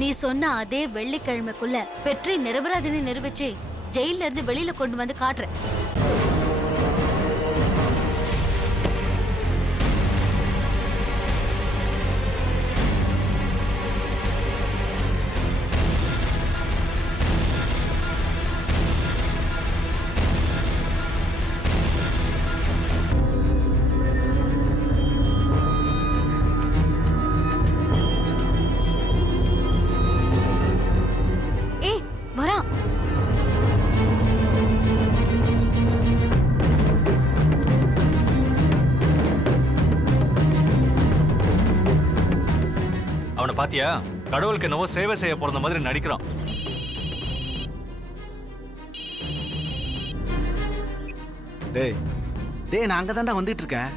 நீ சொன்ன அதே வெள்ளிக்கிழமைக்குள்ள வெற்றி நிரபராதினை நிரூபிச்சு ஜெயில இருந்து வெளியில கொண்டு வந்து காட்டுறேன். அவனை பாத்தியா? கடவுளுக்கு என்னவோ சேவை செய்ய போற மாதிரி நடிக்கிறான். டேய் டேய், நான் அங்கதான்டா வந்துட்டு இருக்கேன்.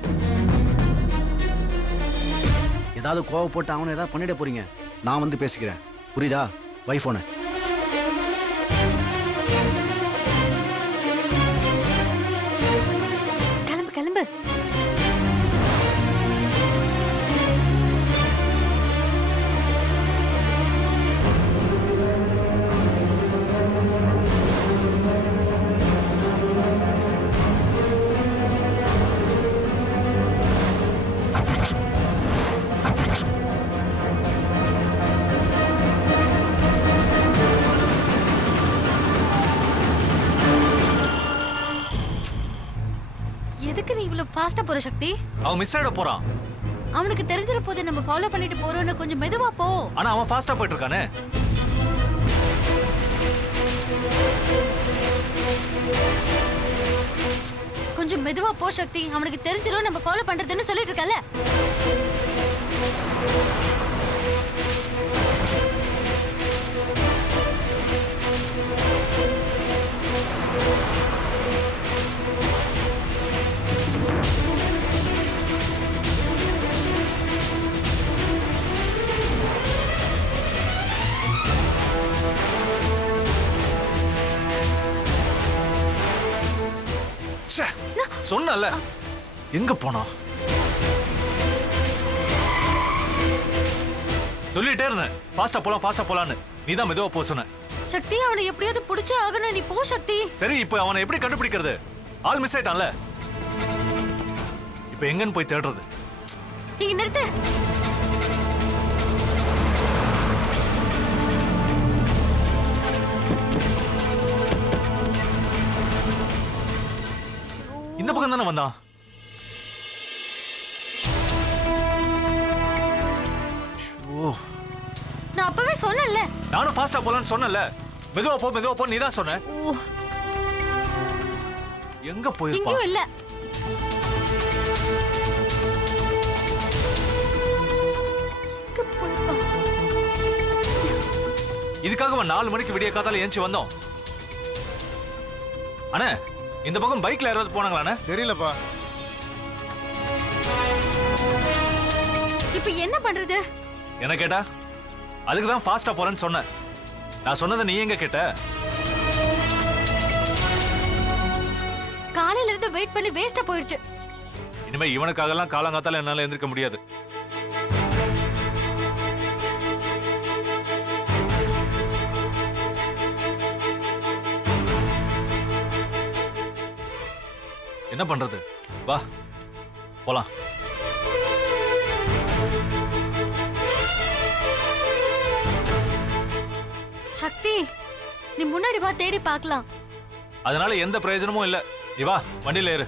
ஏதாவது கோவப்பட்டு அவனை ஏதாவது பண்ணிட போறீங்க. நான் வந்து பேசிக்கிறேன், புரியுதா? வைஃபோனை கிளம்பு கிளம்பு. எதுக்கு நீ இவ்வளவு ஃபாஸ்டா போற சக்தி? அவன் மிஸ் ஆயிட போறான். அவனுக்கு தெரிஞ்சிட போது நம்ம ஃபாலோ பண்ணிட்டு போறோம்னு. கொஞ்சம் மெதுவா போ. ஆனா அவன் ஃபாஸ்டா போயிட்டு இருக்கானே. கொஞ்சம் மெதுவா போ சக்தி. அவனுக்கு தெரிஞ்சிடும் நம்ம ஃபாலோ பண்றதுன்னு சொல்லிட்டு இருக்கல. சொன்னல எங்க போனா? சொல்லிட்டே இருந்தேன் ஃபாஸ்டா போலான்னு. நீதான் மெதுவா போ சொன்ன. சக்தி, அவனை எப்படியாவது புடிச்சே ஆகணும். நீ போ சக்தி. சரி, இப்போ அவனை எப்படி கண்டுபிடிக்கிறது? ஆள் மிஸ் ஆயிட்டான்ல. இப்போ எங்கன்னு போய் தேடுறது? நீங்க நிறுத்து. இந்த பக்கம் தானே வந்தான். நான் அப்பவே சொன்னேன்ல. நானும் ஃபாஸ்டா போலான்னு சொன்னேன்ல. மெதுவா போ நீ தான் சொன்ன. எங்க போயிருப்பான்? எங்கயும் இல்ல. இதுக்காக 4 மணிக்கு விடிய காத்தால ஏஞ்சி வந்தோம். அண்ணே, இந்த பக்கம் பைக்ல யாராவது போனாங்களாண்ணே? தெரியலப்பா. இப்ப என்ன பண்றது? என்ன கேட்டா? அதுக்கு தான் ஃபாஸ்டா போறேன்னு சொன்னேன். நான் சொன்னதை நீ எங்க கேட்ட? காலையில இருந்து வெயிட் பண்ணி வேஸ்டா போயிடுச்சு. இனிமே இவனுக்காகலாம் காலங்காத்தால என்னால எந்திரிக்க முடியாது. என்ன பண்றது? வா போலாம். சக்தி, நீ முன்னாடி வா, தேடி பார்க்கலாம். அதனால எந்த பிரயோஜனமும் இல்ல. நீ வா, வண்டியில ஏறு.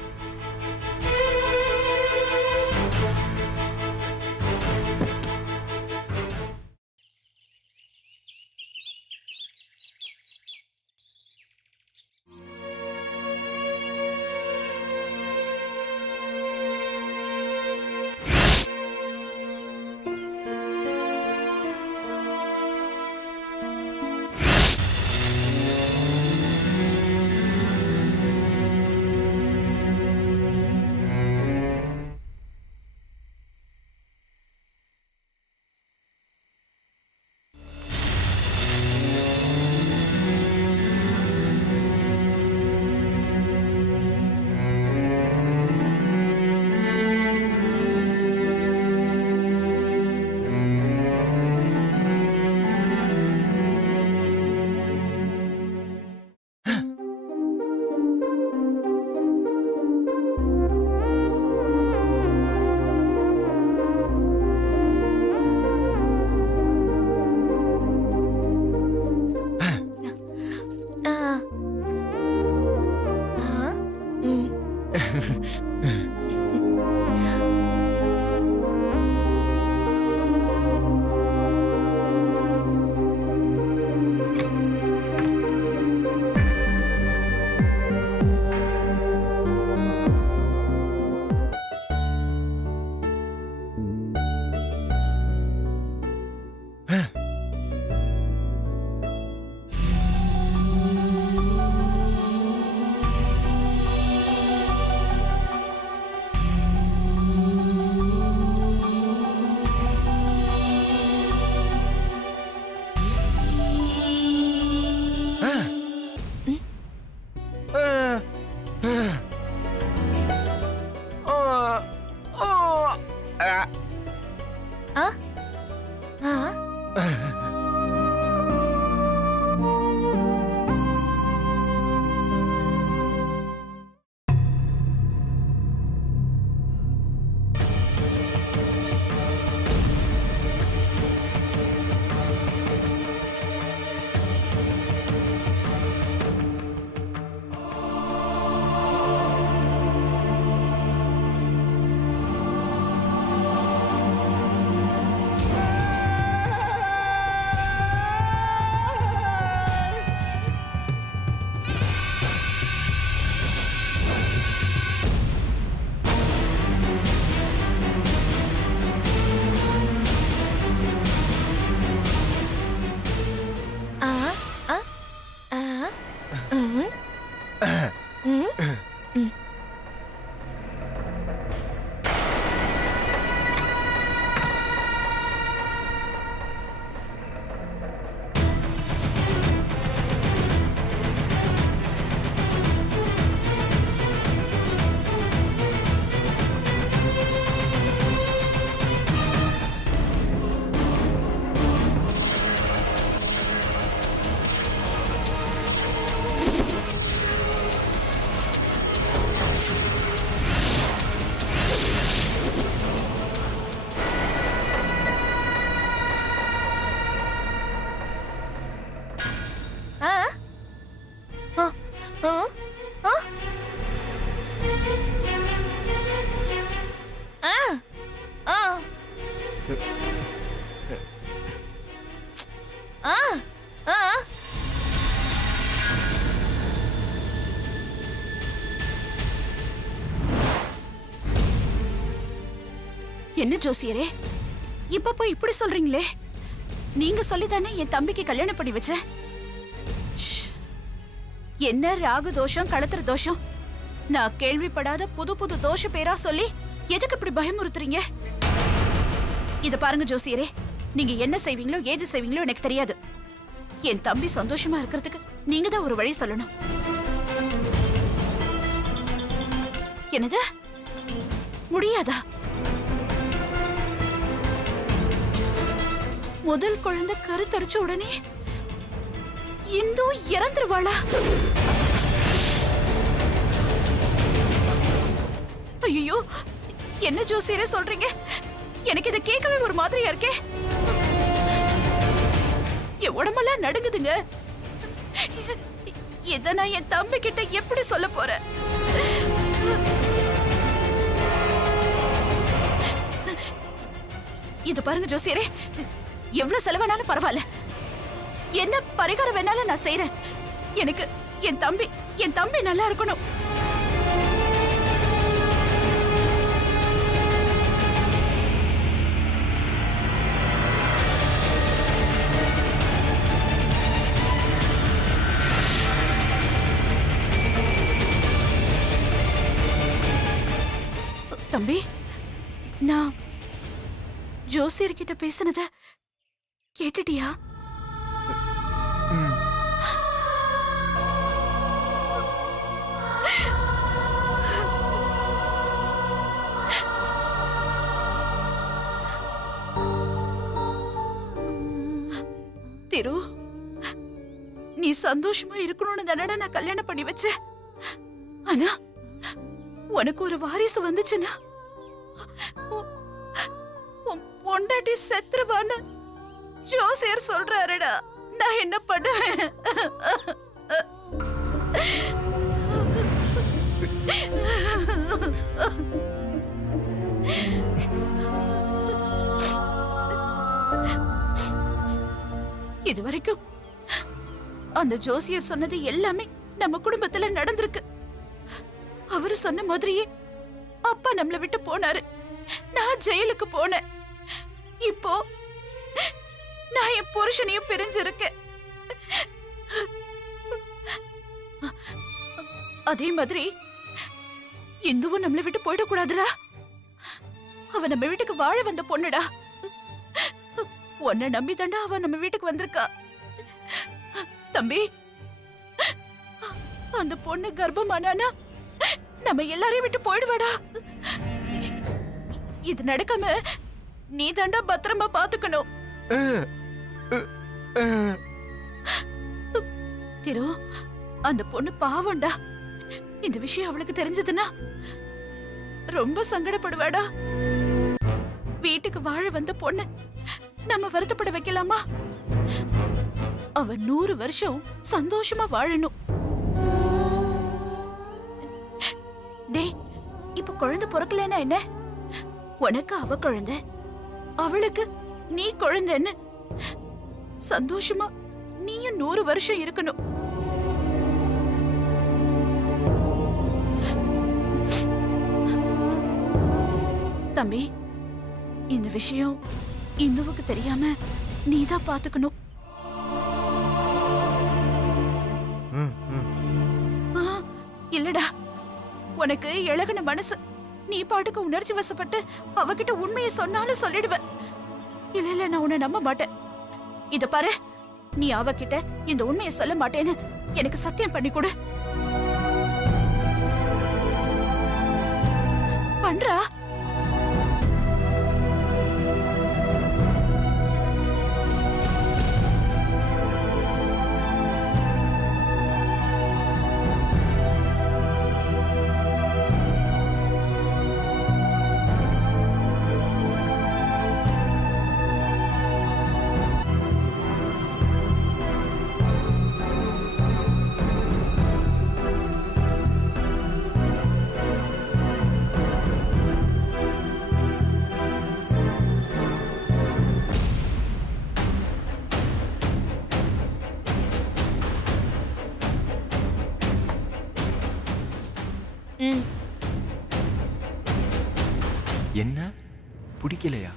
என்ன ஜோசியரே, இப்ப போய் இப்படி சொல்றீங்களே? நீங்க சொல்லித்தானே என் தம்பிக்கு கல்யாணம் பண்ணி வச்ச. என்ன ராகு தோஷம், களத்திர தோஷம், நான் கேள்விப்படாத புது புது தோஷ பேரா சொல்லி எதுக்கு இப்படி பயமுறுத்துறீங்க? இத பாருங்க ஜோசியரே, நீங்க என்ன செய்வீங்களோ ஏது செய்வீங்களோ எனக்கு தெரியாது. என் தம்பி சந்தோஷமா இருக்கிறதுக்கு நீங்க தான் ஒரு வழி சொல்லணும். என்னது முடியாதா? முதல் குழந்தை கருத்தரிச்ச உடனே இந்து இறந்துருவாளா? ஐயோ, என்ன ஜோசியரே சொல்றீங்க? எனக்கு இதை கேட்கவே ஒரு மாதிரியா இருக்கே. என் உடம்பெல்லாம் நடுங்குதுங்க. இத நான் என் தம்பி கிட்ட எப்படி சொல்ல போறேன்? இது பாருங்க ஜோசியரே, எவ்வளவு செலவானாலும் பரவாயில்ல, என்ன பரிகாரம் வேணாலும் நான் செய்யறேன். எனக்கு என் தம்பி நல்லா இருக்கணும். தம்பி, நான் ஜோசியர் கிட்ட பேசினத கேட்டுட்டியா? திரு, நீ சந்தோஷமா இருக்கணும்னு தானடா நான் கல்யாணம் பண்ணி வச்சேன். ஆனா உனக்கு ஒரு வாரிசு வந்துச்சுன்னா பொண்டாட்டி செத்துருவான்னு ஜோசியர் சொல்றாருடா. நான் என்ன பண்ணுவேன்? இது வரைக்கும் அந்த ஜோசியர் சொன்னது எல்லாமே நம்ம குடும்பத்துல நடந்திருக்கு. அவரு சொன்ன மாதிரியே அப்பா நம்மள விட்டு போனாரு. நான் ஜெயிலுக்கு போனேன். இப்போ நான் என் புருஷனையும் பிரிஞ்சிருக்கேன். அதே மாதிரி இந்துவும் நம்மள விட்டு போயிடக்கூடாதுடா. அவ நம்ம வீட்டுக்கு வாழ வந்த பொண்ணுடா. உன்னை நம்பி தாண்டா அவ நம்ம வீட்டுக்கு வந்திருக்கா. தம்பி, அந்த பொண்ணு கர்ப்பமானானா நம்ம எல்லாரையும் விட்டு போயிடுவாடா. இது நடக்காம நீ தாண்டா பத்திரமா பாத்துக்கணும். திரு, அந்த பொண்ணு பாவம்டா. இந்த விஷயம் அவளுக்கு தெரிஞ்சதுன்னா ரொம்ப சங்கடப்படுவாடா. வீட்டுக்கு வாழ வந்த பொண்ணு நம்ம வருத்தப்பட வைக்கலாமா? அவ 100 வருஷம் சந்தோஷமா வாழணும். டேய், இப்ப குழந்தை பிறக்கலன்னா என்ன? உனக்கு அவ குழந்தை, அவளுக்கு நீ குழந்தைன்னு சந்தோஷமா நீயும் 100 வருஷம் இருக்கணும். தம்பி, இந்த விஷயம் இந்துவுக்கு தெரியாம நீதான் பாத்துக்கணும். இல்லடா, உனக்கு இழகுன மனசு. நீ பாட்டுக்கு உணர்ச்சி வசப்பட்டு அவகிட்ட உண்மையை சொன்னாலும் சொல்லிடுவ. இல்ல, நான் உன்னை நம்ப மாட்டேன். இத பாரு, நீ அவகிட்ட இந்த உண்மையை சொல்ல மாட்டேன்னு எனக்கு சத்தியம் பண்ணி கொடு. பண்றா? என்ன பிடிக்கலையா?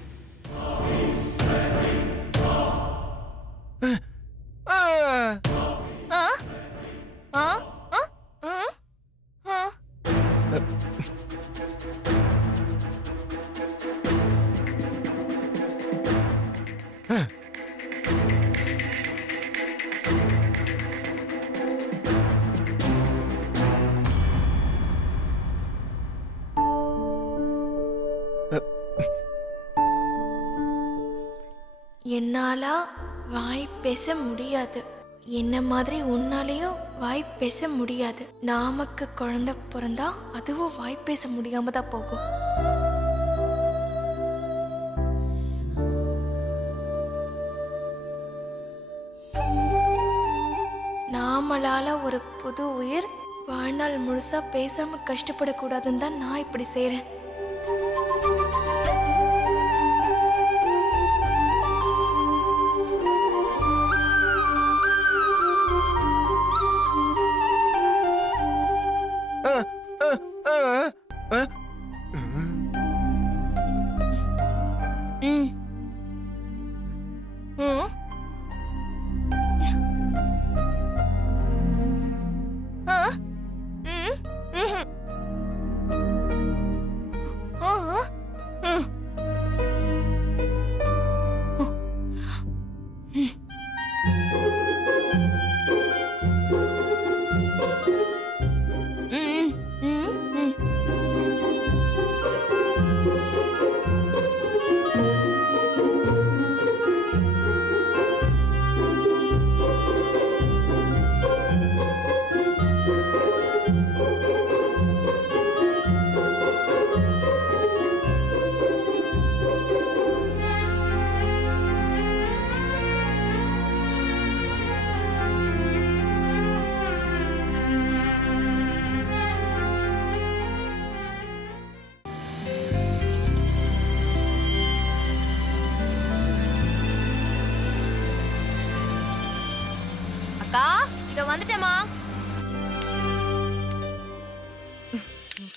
என்னால வாய் பேச முடியாது. என்ன மாதிரி உன்னாலையும் வாய் பேச முடியாது. நமக்கு குழந்தை பிறந்தா அதுவும் வாய் பேச முடியாம தான் போகும். நாமளால ஒரு புது உயிர் வாழ்நாள் முழுசா பேசாம கஷ்டப்படக்கூடாதுன்னு தான் நான் இப்படி செய்றேன்.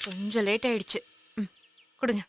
கொஞ்சம் லேட் ஆயிடுச்சு. கொடுங்க.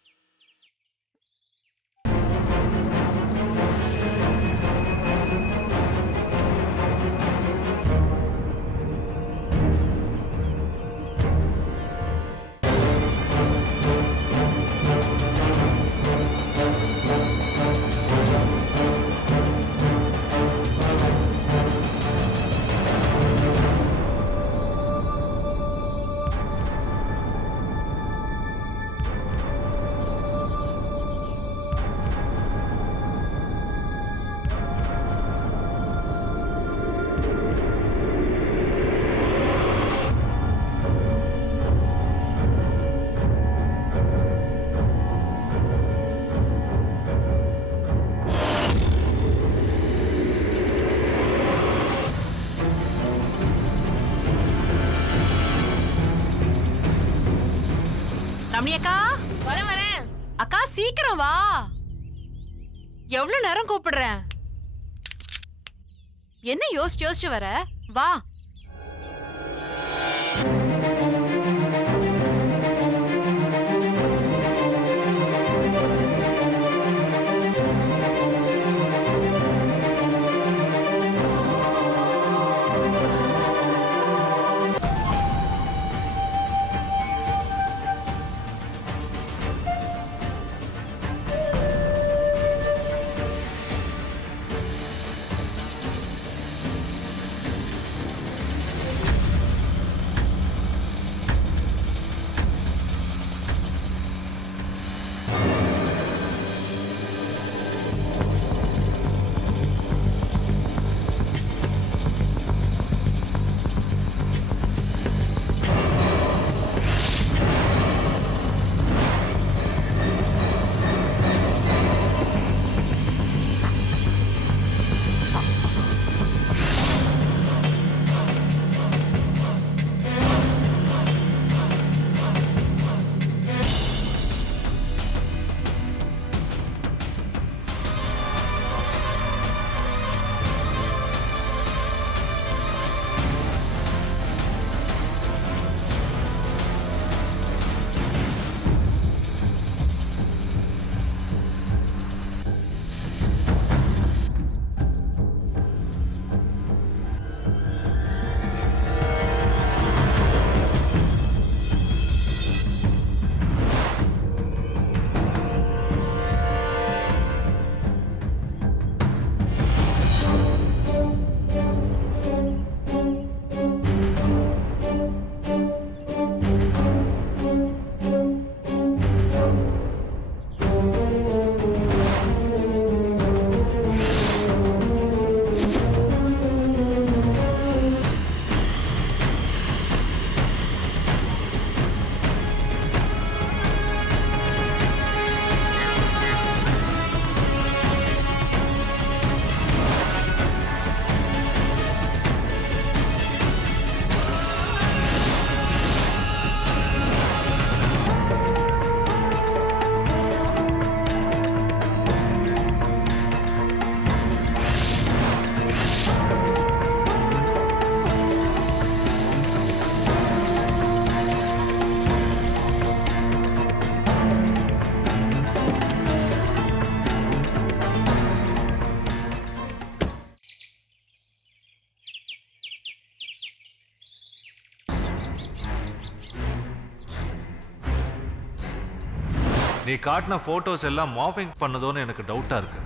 ரமணி அக்கா, வரேன். அக்கா சீக்கிரம் வா. எவ்வளவு நேரம் கூப்பிடுறேன்? என்ன யோசிச்சு வர? வா. நீ காட்டின போட்டோஸ் எல்லாம் மார்ஃபிங் பண்ணதோன்னு எனக்கு டவுட்டா இருக்கு.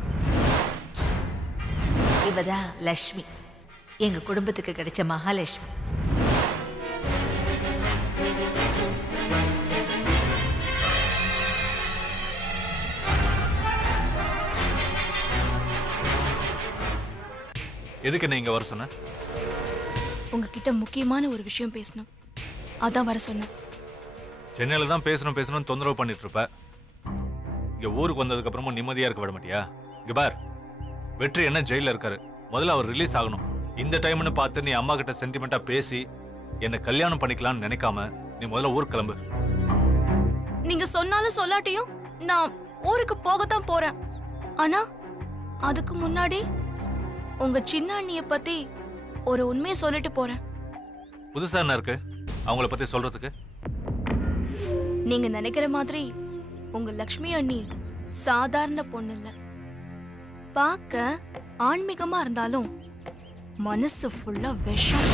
இவதான் லக்ஷ்மி, எங்க குடும்பத்துக்கு கிடைச்ச மகாலட்சுமி. எதுக்கு என்ன இங்க வர சொன்ன? உங்ககிட்ட முக்கியமான ஒரு விஷயம் பேசணும், அதான் வர சொன்னேன். சென்னையில தான் பேசணும்னு தொந்தரவு பண்ணிட்டு இருப்ப. இங்க ஊருக்கு வந்ததுக்கு அப்புறமும் நிம்மதியா இருக்க விட மாட்டியா? இங்க பார், வெற்றி என்ன ஜெயில இருக்காரு, முதல்ல அவர் ரிலீஸ் ஆகணும். இந்த டைம்னு பார்த்து நீ அம்மா கிட்ட சென்டிமெண்டா பேசி என்ன கல்யாணம் பண்ணிக்கலாம்னு நினைக்காம நீ முதல்ல ஊருக்கு கிளம்பு. நீங்க சொன்னாலும் சொல்லாட்டியும் நான் ஊருக்கு போகத்தான் போறேன். ஆனா அதுக்கு முன்னாடி உங்க சின்ன அண்ணிய பத்தி ஒரு உண்மையை சொல்லிட்டு போறேன். புதுசா என்ன இருக்கு அவங்கள பத்தி சொல்றதுக்கு? நீங்க நினைக்கிற மாதிரி உங்க லக்ஷ்மி அண்ணி சாதாரண பொண்ணு இல்ல. பார்க்க ஆன்மீகமா இருந்தாலும் மனசு ஃபுல்லா விஷம்.